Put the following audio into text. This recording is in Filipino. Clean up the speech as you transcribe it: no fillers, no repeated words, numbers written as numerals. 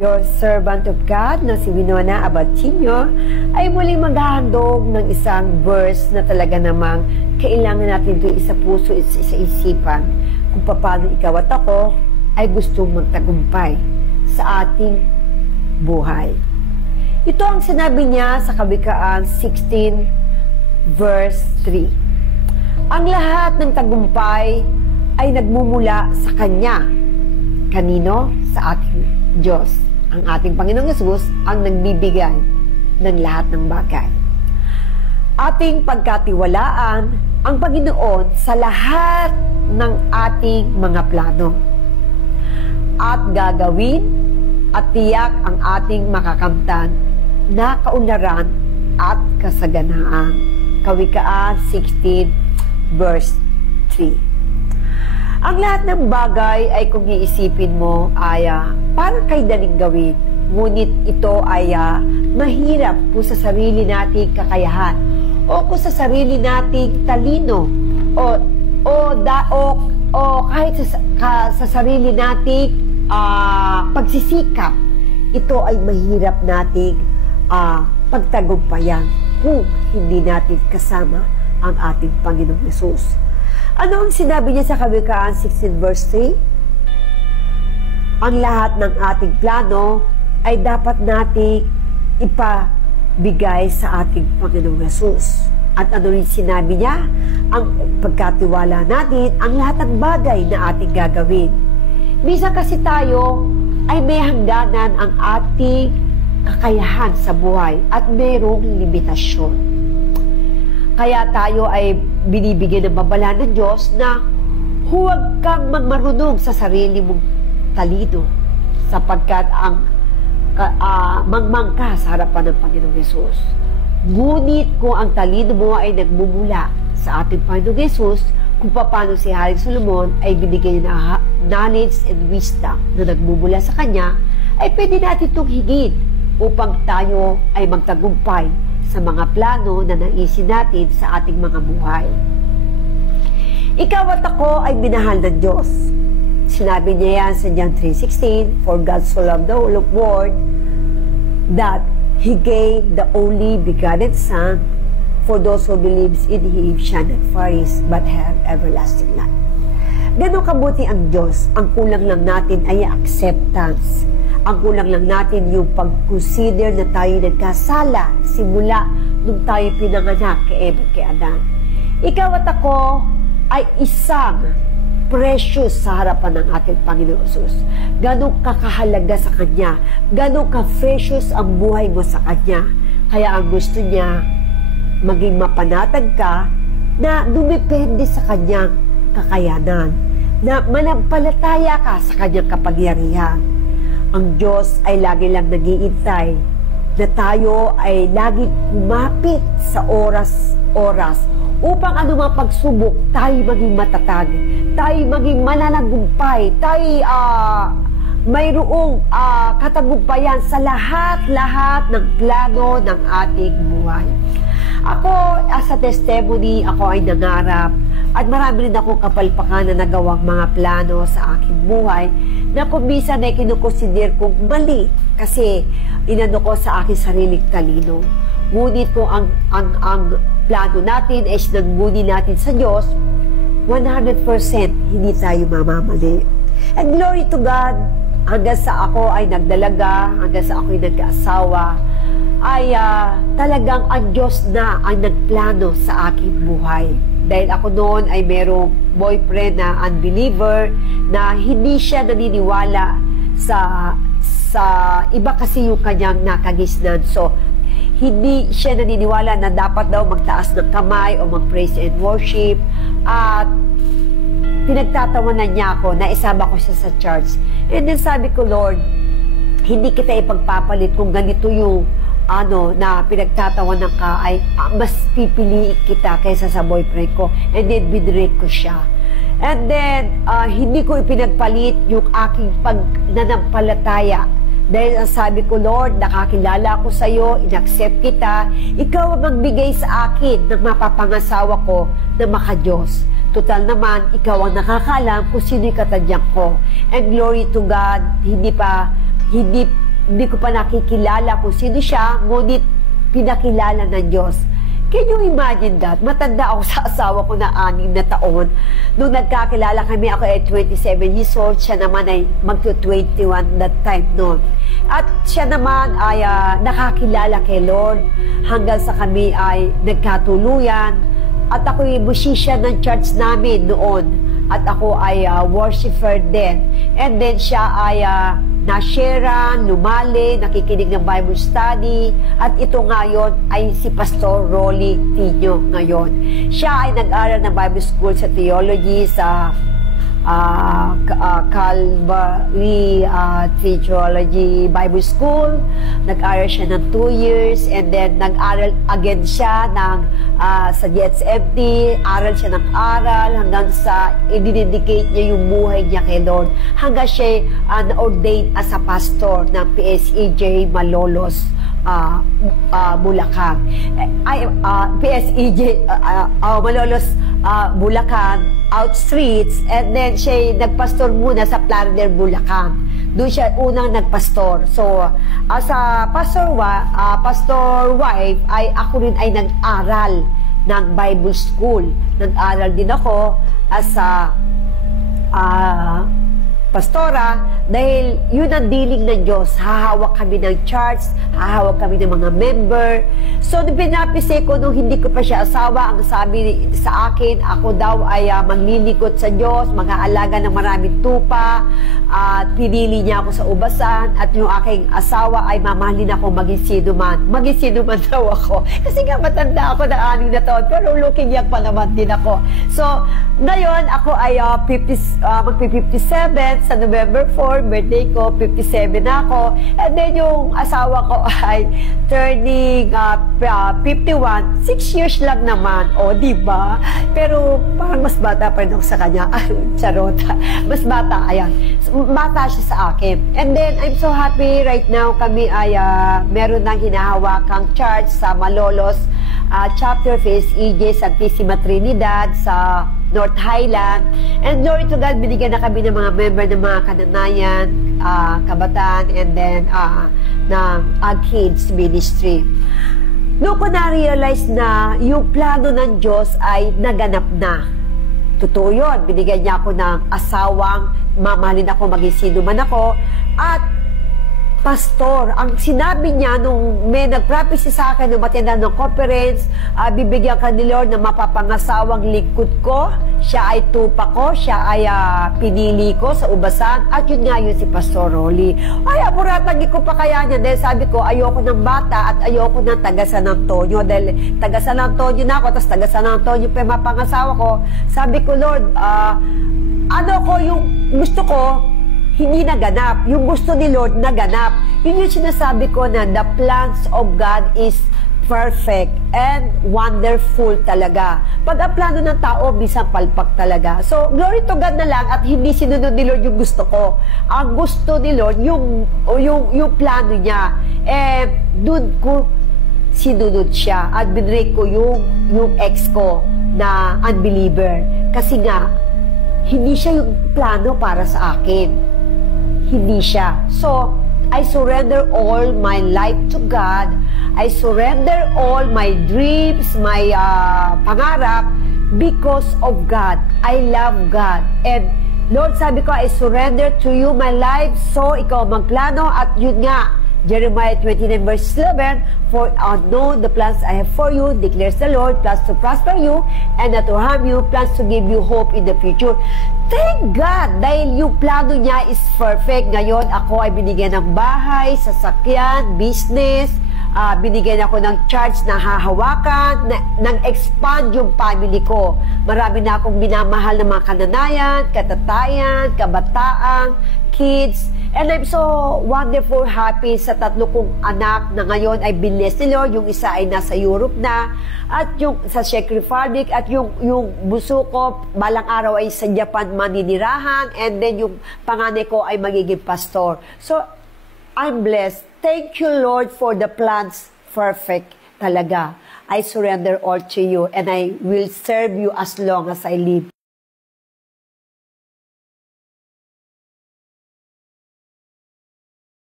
Your servant of God na si Winona Abatinho ay muling maghahandog ng isang verse na talaga namang kailangan natin ito isa puso, isa isipan kung paano ikaw at ako ay gustong magtagumpay sa ating buhay. Ito ang sinabi niya sa Kawikaan 16 verse 3. Ang lahat ng tagumpay ay nagmumula sa Kanya. Kanino? Sa ating Diyos. Ang ating Panginoong Yesus ang nagbibigay ng lahat ng bagay. Ating pagkatiwalaan ang Panginoon sa lahat ng ating mga plano. At gagawin at tiyak ang ating makakamtan na kaunlaran at kasaganaan. Kawikaan 16 verse 3. Ang lahat ng bagay ay kung iisipin mo ay parang kay daling gawin. Ngunit ito ay mahirap kung sa sarili nating kakayahan o kung sa sarili nating talino o kahit sa sarili nating pagsisikap. Ito ay mahirap nating pagtagumpayan kung hindi natin kasama ang ating Panginoong Yesus. Ano ang sinabi niya sa Kawikaan 16 verse 3? Ang lahat ng ating plano ay dapat nating ipabigay sa ating Panginoong Yesus. At ano rin sinabi niya? Ang pagkatiwala natin, ang lahat ng bagay na ating gagawin. Minsan kasi tayo ay may hangganan ang ating kakayahan sa buhay at mayroong limitasyon. Kaya tayo ay binibigyan ng babala ng Diyos na huwag kang magmarunong sa sarili mong talino sapagkat ang mangmang ka sa harapan ng Panginoong Yesus. Ngunit kung ang talino mo ay nagmumula sa ating Panginoong Yesus, kung paano si Haring Solomon ay binigyan na knowledge and wisdom na nagmumula sa Kanya, ay pwede natin itong higit upang tayo ay magtagumpay sa mga plano na naisin natin sa ating mga buhay. Ikaw at ako ay minahal ng Diyos. Sinabi niya yan sa John 3:16, For God so loved the whole world that He gave the only begotten Son, for those who believes in Him shall not perish but have everlasting life. Ganun kabuti ang Diyos. Ang kulang lang natin ay acceptance. Ang kulang lang natin yung pag-consider na tayo nagkasala simula nung tayo pinanganak kay Eva, kay Adan. Ikaw at ako ay isang precious sa harapan ng ating Panginoon Jesus. Ganun kakahalaga sa Kanya. Ganun ka-precious ang buhay mo sa Kanya. Kaya ang gusto niya, maging mapanatag ka na dumepende sa Kanyang kakayanan. Na manampalataya ka sa Kanyang kapangyarihan. Ang Diyos ay lagi lang nag-iintay na tayo ay lagi kumapit sa oras-oras upang anumang pagsubok, tayo maging matatag, tayo maging mananagumpay, tayo mayroong katagumpayan sa lahat-lahat ng plano ng ating buhay. Ako, as a testimony, ako ay nangarap at marami rin akong kapalpakan na nagawang mga plano sa aking buhay na kung minsan ay kinukonsider kong mali kasi inano ko sa aking sariling talino. Ngunit kung ang plano natin ay sinagmuni natin sa Diyos, 100% hindi tayo mamamali. And glory to God, hanggang sa ako ay nagdalaga, hanggang sa ako ay nagkaasawa, ay talagang ang Diyos na ang nagplano sa aking buhay. Dahil ako noon ay merong boyfriend na unbeliever na hindi siya naniniwala sa iba kasi yung kanyang nakagisnan. So, hindi siya naniniwala na dapat daw magtaas ng kamay o mag-praise and worship. At pinagtatawanan niya ako na isama ko siya sa church. And then sabi ko, Lord, hindi kita ipagpapalit kung ganito yung na pinagtatawanan ka ay mas pipiliin kita kaysa sa boyfriend ko. And then binrake ko siya. And then hindi ko ipinagpalit yung aking pagnanampalataya. Dahil ang sabi ko, Lord, nakakilala ko sa iyo, inaccept kita, ikaw ang magbigay sa akin ng mapapangasawa ko na maka-Diyos. Total naman, ikaw ang nakakalam kung sino'y katadyak ko. And glory to God, hindi hindi ko pa nakikilala kung sino siya, ngunit pinakilala ng Diyos. Can you imagine that? Matanda ako sa asawa ko na 6 na taon. Nung nagkakilala kami, ako ay 27 years old. Siya naman ay magto-21 that time noon. At siya naman ay nakakilala kay Lord hanggang sa kami ay nagkatuluyan. At ako ay musician ng church namin noon. At ako ay worshiper din. And then siya ay nasharean, lumali, nakikinig ng Bible study, at ito ngayon ay si Pastor Rolly Tino ngayon. Siya ay nag-aral ng Bible School sa Theology sa Calvary Theology Bible School. Nag-aral siya ng 2 years, and then nag-aral again siya ng sa DSMT, aral siya ng aral hanggang sa i-dedicate niya yung buhay niya kay Lord hanggang siya na-ordained as a pastor ng PSEJ Malolos, Bulacan. PSEJ Malolos, Bulacan outstreets, and then siya nagpastor muna sa Plaridel, Bulacan. Doon siya unang nagpastor. So, as a pastor wife, ay ako rin ay nag-aral ng Bible School. Nag-aral din ako as a pastora, dahil yun ang dealing ng Diyos. Hahawak kami ng church, hahawak kami ng mga member. So, pinapisi ko nung hindi ko pa siya asawa, ang sabi sa akin, ako daw ay maglilingkod sa Diyos, mag-aalaga ng maraming tupa, at pinili niya ako sa ubasan, at yung aking asawa ay mamahalin ako maging sino man. Maging sino man daw ako. Kasi nga matanda ako ng 6 na taon, pero looking young pa naman din ako. So, ngayon, ako ay magpi-57, sa November 4, birthday ko, 57 na ako. And then yung asawa ko ay turning 51, 6 years lang naman. O, diba? Pero parang mas bata pa rin ako sa kanya. Charota. Mas bata, ayan. Bata siya sa akin. And then, I'm so happy right now. Kami ay meron ng hinahawakang church sa Malolos, chapter PSEJ Santissima Trinidad sa North Highland. And glory to God, binigyan na kami ng mga member ng mga kananayan, kabataan, and then ng kids ministry. Noong ko na-realize na yung plano ng Diyos ay naganap na. Totoo yun. Binigyan niya ako ng asawang, mamahalin ako, maging sino man ako, at pastor. Ang sinabi niya nung may nag-prophecy sa akin nung matenda ng conference, bibigyan ka ni Lord na mapapangasawang lingkod ko, siya ay tupa ko, siya ay pinili ko sa ubasan, at yun nga yun si Pastor Rolly. Ay, aburatagi ko pa kaya niya, dahil sabi ko, ayoko ng bata at ayoko ng taga San Antonio, dahil taga San Antonio na ako, tapos taga San Antonio pa mapangasawa ko. Sabi ko, Lord, yung gusto ko, hindi naganap. Yung gusto ni Lord, naganap. Yun yung sinasabi ko na the plans of God is perfect and wonderful talaga. Pag ang plano ng tao, bisang palpak talaga. So, glory to God na lang at hindi sinunod ni Lord yung gusto ko. Ang gusto ni Lord, yung plano niya. Doon ko sinunod siya at binrake ko yung ex ko na unbeliever. Kasi nga, hindi siya yung plano para sa akin. Hindi siya. So, I surrender all my life to God. I surrender all my dreams, my pangarap because of God. I love God. And Lord, sabi ko, I surrender to you my life, so ikaw magplano, at yun nga, Jeremiah 29 verse 11, for I know the plans I have for you, declares the Lord, plans to prosper you and not to harm you, plans to give you hope in the future. Thank God, dahil yung plano niya is perfect. Ngayon, ako ay binigyan ng bahay, sasakyan, business, binigyan ako ng church na hahawakan, nag-expand yung family ko. Marami na akong minamahal ng mga kananayan, katatayan, kabataan, kids. And I'm so wonderful, happy sa 3 kong anak na ngayon ay binless ni Lord. Yung isa ay nasa Europe na, at yung sa Czech Republic, at yung buso ko, balang araw ay sa Japan maninirahan, and then yung panganay ko ay magiging pastor. So, I'm blessed. Thank you, Lord, for the plans. Perfect talaga. I surrender all to you, and I will serve you as long as I live.